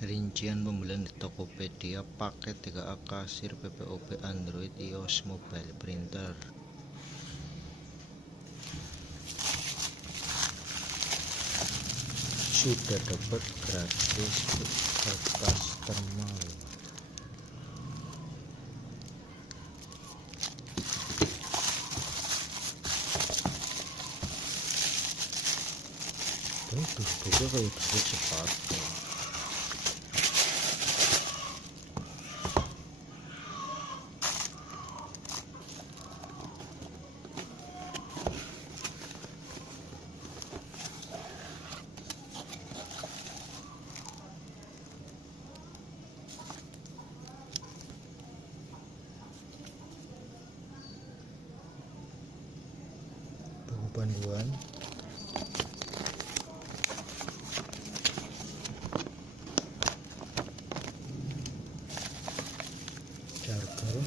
Rincian pembelian di Tokopedia, paket 3A kasir, PPOP Android, iOS, mobile printer. Sudah dapat gratis kertas thermal. Duduknya kayak duduk sepatu. Buku panduan, charger,